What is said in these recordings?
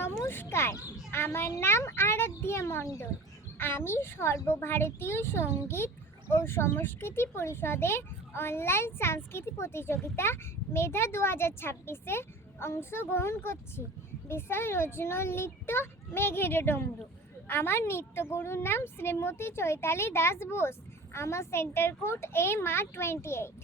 নমস্কার, আমার নাম আরাধ্যা মণ্ডল। আমি সর্বভারতীয় সঙ্গীত ও সংস্কৃতি পরিষদের অনলাইন সাংস্কৃতিক প্রতিযোগিতা মেধা 2026-এ অংশগ্রহণ করছি। বিষয় রচনার নৃত্য মেঘের ডমরু। আমার নৃত্যগুরুর নাম শ্রীমতী চৈতালি দাস বোস। আমার সেন্টার কোড MR28।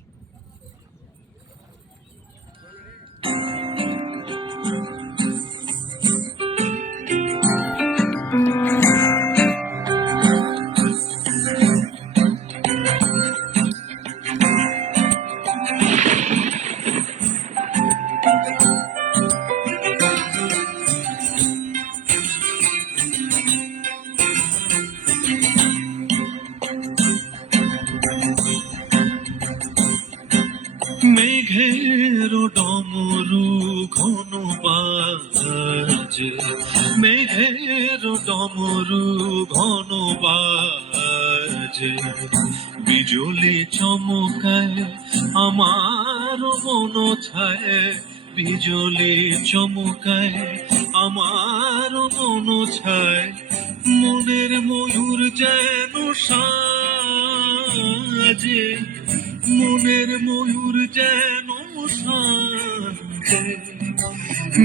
মেঘের ডমরু ঘন বাজে, মেঘের ডমরু ঘন বাজে, বিজুলি চমকায় আমার মন ছায়, বিজুলি চমকায় আমার মন ছায়, মনের ময়ূর যেন সাজে, মনের ময়ূর যেন সাজে,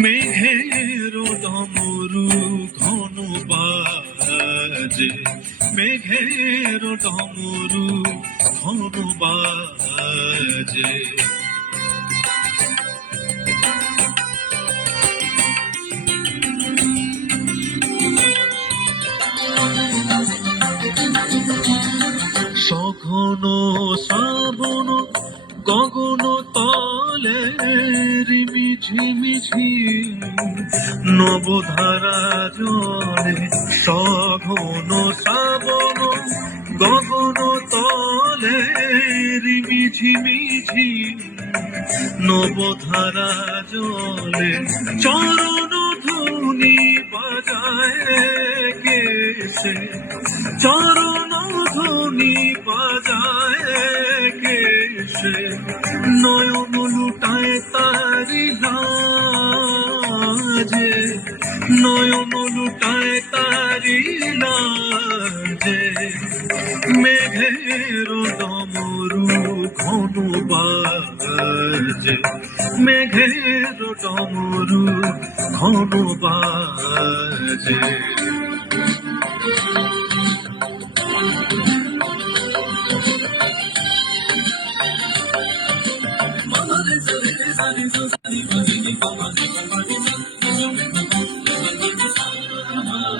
মেঘের ডমরু ঘন বাজে, মেঘের ডমরু ঘন বাজে। সঘন শ্রাবণ গগন তলে রিমি ঝিমিঝি নবধারা জলে, সঘন শ্রাবণ গগন তলে রিমি ঝিমিঝি নবধারা জলে, চরণ ধ্বনি বাজায় কেশে, চরণ ধ্বনি বাজায় কেশে, নয়ন লুটায় তারি লাজে, নয়ন লুটায় তারি লাজে, মেঘের ডমরু ঘন বাজে, মেঘের ডমরু ঘন বাজে। Mama,